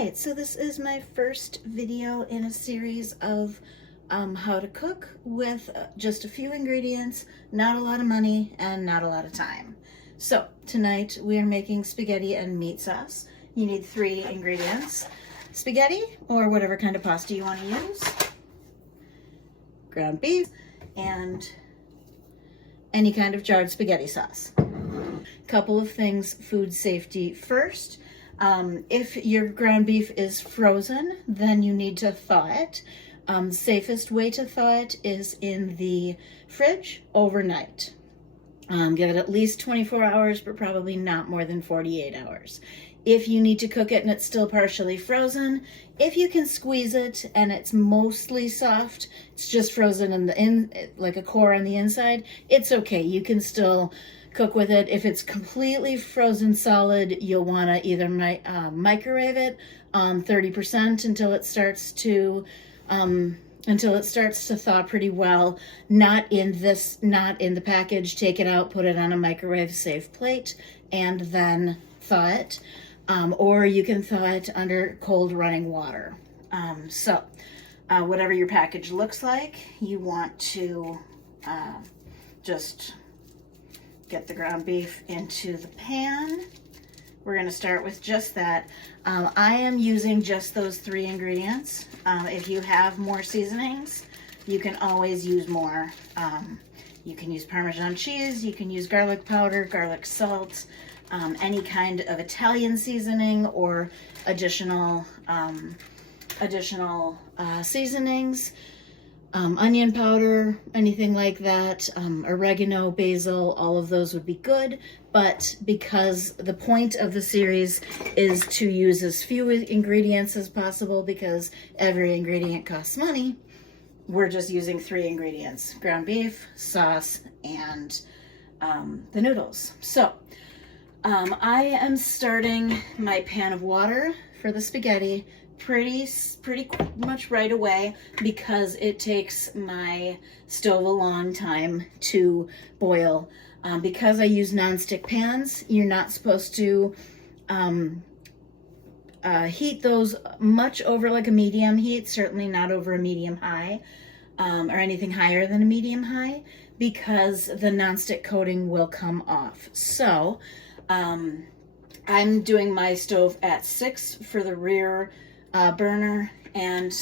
Alright, so this is my first video in a series of how to cook with just a few ingredients, not a lot of money, and not a lot of time. So tonight we are making spaghetti and meat sauce. You need 3 ingredients: spaghetti, or whatever kind of pasta you want to use, ground beef, and any kind of jarred spaghetti sauce. Couple of things, food safety first. If your ground beef is frozen, then you need to thaw it. Safest way to thaw it is in the fridge overnight. Give it at least 24 hours, but probably not more than 48 hours. If you need to cook it and it's still partially frozen, if you can squeeze it and it's mostly soft, it's just frozen like a core on the inside, it's okay. You can still cook with it. If it's completely frozen solid, you'll want to either microwave it on 30% until it starts to thaw pretty well. Not in the package. Take it out, put it on a microwave safe plate, and then thaw it. Or you can thaw it under cold running water. Whatever your package looks like, you want to just get the ground beef into the pan. We're going to start with just that. I am using just those 3 ingredients. If you have more seasonings, you can always use more. You can use Parmesan cheese, you can use garlic powder, garlic salt, any kind of Italian seasoning or additional seasonings. Onion powder, anything like that, oregano, basil, all of those would be good. But because the point of the series is to use as few ingredients as possible, because every ingredient costs money, we're just using 3 ingredients: ground beef, sauce, and the noodles. So I am starting my pan of water for the spaghetti pretty much right away, because it takes my stove a long time to boil. Because I use nonstick pans, you're not supposed to heat those much over like a medium heat, certainly not over a medium high, or anything higher than a medium high, because the nonstick coating will come off. So I'm doing my stove at 6 for the rear burner, and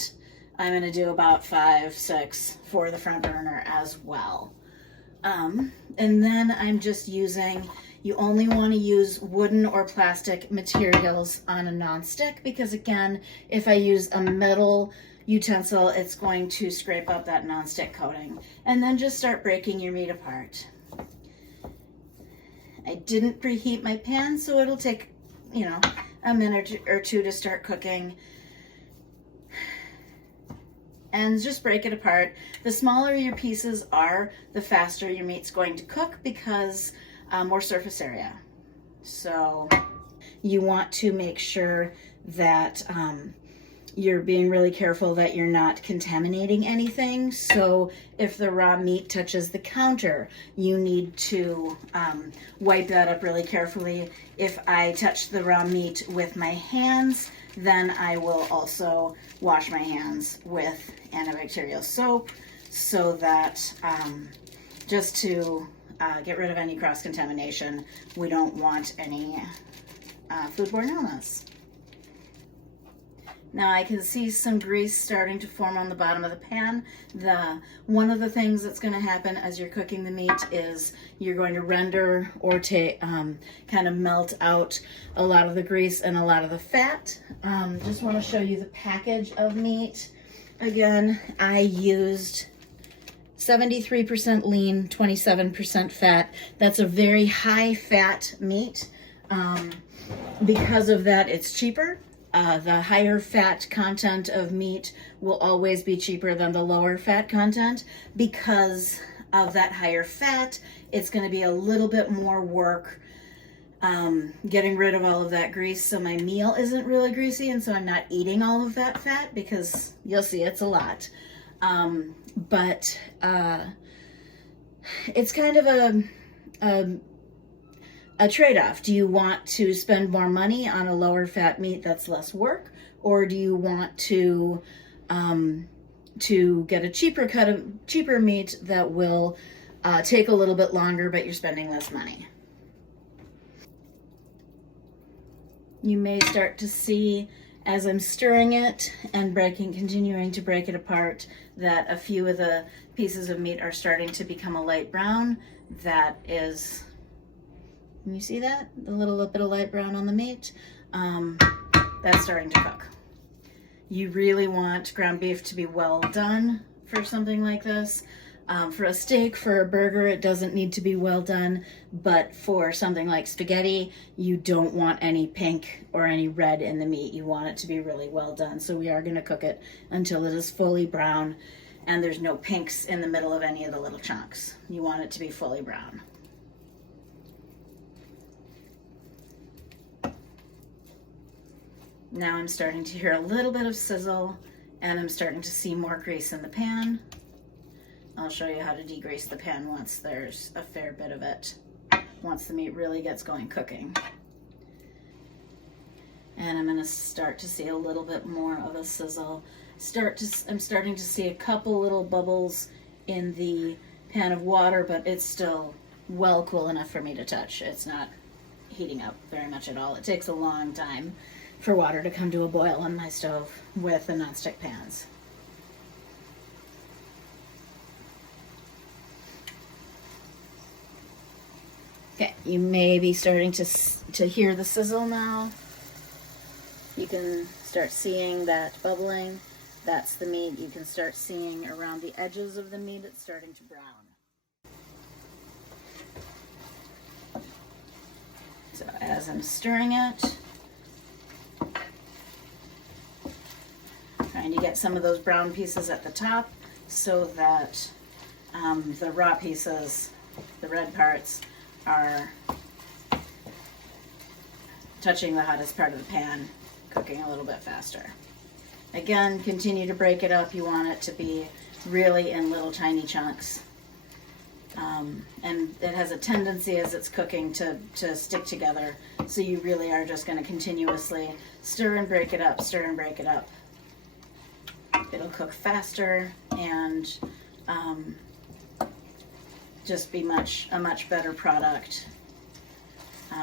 I'm going to do about 5, 6 for the front burner as well. And then I'm just using, you only want to use wooden or plastic materials on a nonstick, because again, if I use a metal utensil, it's going to scrape up that nonstick coating. And then just start breaking your meat apart. I didn't preheat my pan, so it'll take, a minute or 2 to start cooking. And just break it apart. The smaller your pieces are, the faster your meat's going to cook, because more surface area. So you want to make sure that you're being really careful that you're not contaminating anything. So if the raw meat touches the counter, you need to wipe that up really carefully. If I touch the raw meat with my hands, then I will also wash my hands with antibacterial soap, so that just to get rid of any cross-contamination. We don't want any foodborne illness. Now I can see some grease starting to form on the bottom of the pan. One of the things that's going to happen as you're cooking the meat is you're going to render or kind of melt out a lot of the grease and a lot of the fat. Just want to show you the package of meat. Again, I used 73% lean, 27% fat. That's a very high fat meat. Because of that, it's cheaper. The higher fat content of meat will always be cheaper than the lower fat content. Because of that higher fat, it's going to be a little bit more work getting rid of all of that grease, so my meal isn't really greasy, and so I'm not eating all of that fat, because you'll see it's a lot. It's kind of a trade-off. Do you want to spend more money on a lower fat meat that's less work, or do you want to get a cheaper meat that will take a little bit longer, but you're spending less money? You may start to see, as I'm stirring it and continuing to break it apart, that a few of the pieces of meat are starting to become a light brown. That is, can you see that? The little bit of light brown on the meat? That's starting to cook. You really want ground beef to be well done for something like this. For a steak, for a burger, it doesn't need to be well done, but for something like spaghetti, you don't want any pink or any red in the meat. You want it to be really well done. So we are going to cook it until it is fully brown and there's no pinks in the middle of any of the little chunks. You want it to be fully brown. Now I'm starting to hear a little bit of sizzle and I'm starting to see more grease in the pan. I'll show you how to degrease the pan once there's a fair bit of it, once the meat really gets going cooking. And I'm going to start to see a little bit more of a sizzle. I'm starting to see a couple little bubbles in the pan of water, but it's still well cool enough for me to touch. It's not heating up very much at all. It takes a long time for water to come to a boil on my stove with the nonstick pans. Okay, you may be starting to hear the sizzle now. You can start seeing that bubbling. That's the meat. You can start seeing around the edges of the meat it's starting to brown. So as I'm stirring it, trying to get some of those brown pieces at the top so that the raw pieces, the red parts, are touching the hottest part of the pan, cooking a little bit faster. Again, continue to break it up. You want it to be really in little tiny chunks. And it has a tendency as it's cooking to stick together. So you really are just going to continuously stir and break it up, stir and break it up. It'll cook faster and just be a much better product.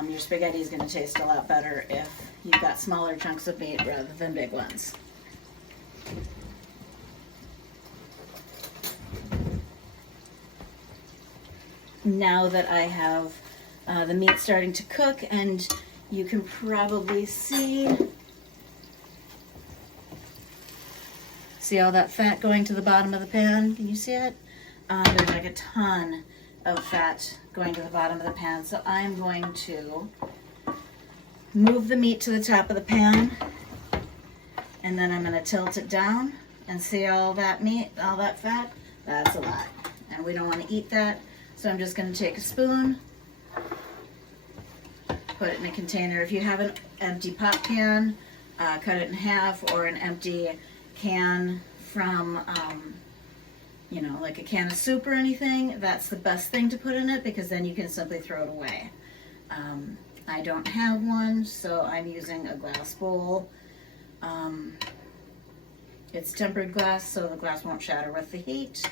Your spaghetti is going to taste a lot better if you've got smaller chunks of meat rather than big ones. Now that I have the meat starting to cook, and you can probably see all that fat going to the bottom of the pan. Can you see it? There's like a ton of fat going to the bottom of the pan. So I'm going to move the meat to the top of the pan, and then I'm going to tilt it down and see all that meat, all that fat. That's a lot, and we don't want to eat that. So I'm just going to take a spoon, put it in a container. If you have an empty pop can, cut it in half, or an empty can from like a can of soup or anything, that's the best thing to put in it, because then you can simply throw it away. I don't have one, so I'm using a glass bowl. It's tempered glass, so the glass won't shatter with the heat.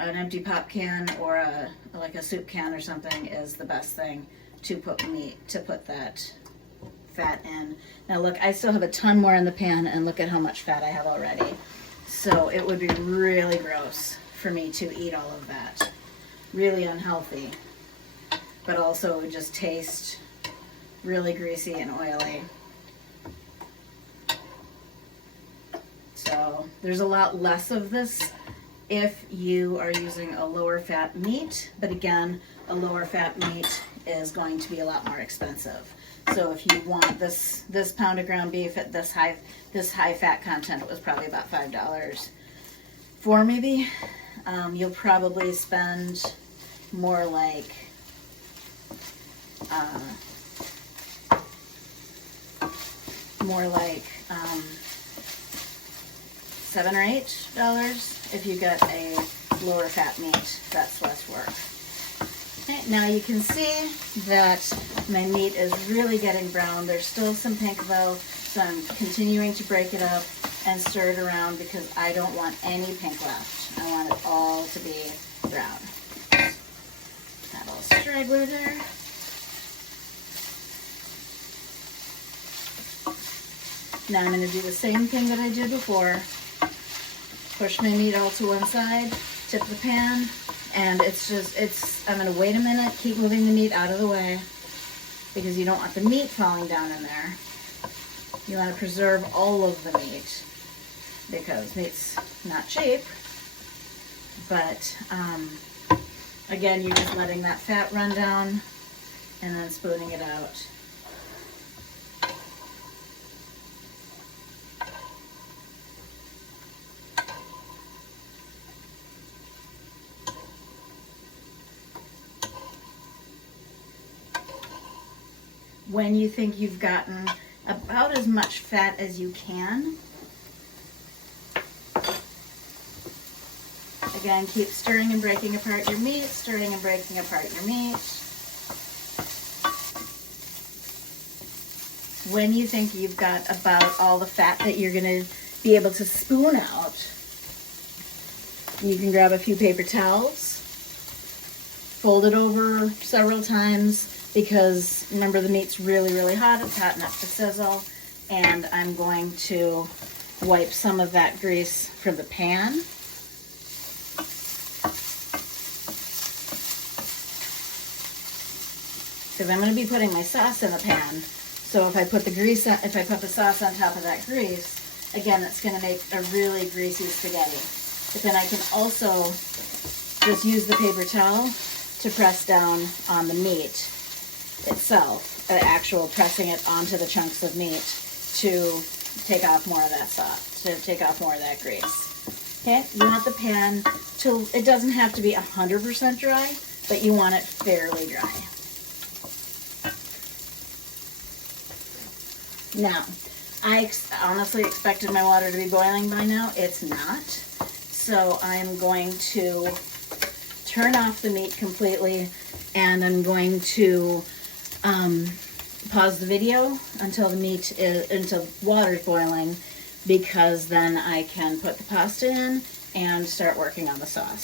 An empty pop can or like a soup can or something is the best thing to put that fat in. Now look, I still have a ton more in the pan, and look at how much fat I have already. So it would be really gross for me to eat all of that. Really unhealthy, but also it would just taste really greasy and oily. So there's a lot less of this if you are using a lower fat meat, but again, a lower fat meat is going to be a lot more expensive. So if you want this pound of ground beef at this high fat content, it was probably about $5 for maybe. You'll probably spend more like $7 or $8 if you get a lower fat meat that's less work. Okay, now you can see that my meat is really getting brown. There's still some pink though, so I'm continuing to break it up and stir it around because I don't want any pink left. I want it all to be brown. That little straggler there. Now I'm going to do the same thing that I did before. Push my meat all to one side, tip the pan, and I'm going to wait a minute, keep moving the meat out of the way because you don't want the meat falling down in there. You want to preserve all of the meat because meat's not cheap, but again, you're just letting that fat run down and then spooning it out. When you think you've gotten about as much fat as you can, again, keep stirring and breaking apart your meat, stirring and breaking apart your meat. When you think you've got about all the fat that you're going to be able to spoon out, you can grab a few paper towels, fold it over several times, because remember the meat's really, really hot. It's hot enough to sizzle. And I'm going to wipe some of that grease from the pan. Because I'm going to be putting my sauce in the pan. So if I put the sauce on top of that grease, again, it's going to make a really greasy spaghetti. But then I can also just use the paper towel to press down on the meat itself, actual pressing it onto the chunks of meat to take off more of that sauce, to take off more of that grease. Okay, you want the pan to, it doesn't have to be 100% dry, but you want it fairly dry. Now, I honestly expected my water to be boiling by now. It's not. So I'm going to turn off the meat completely, and I'm going to pause the video until until water's boiling, because then I can put the pasta in and start working on the sauce.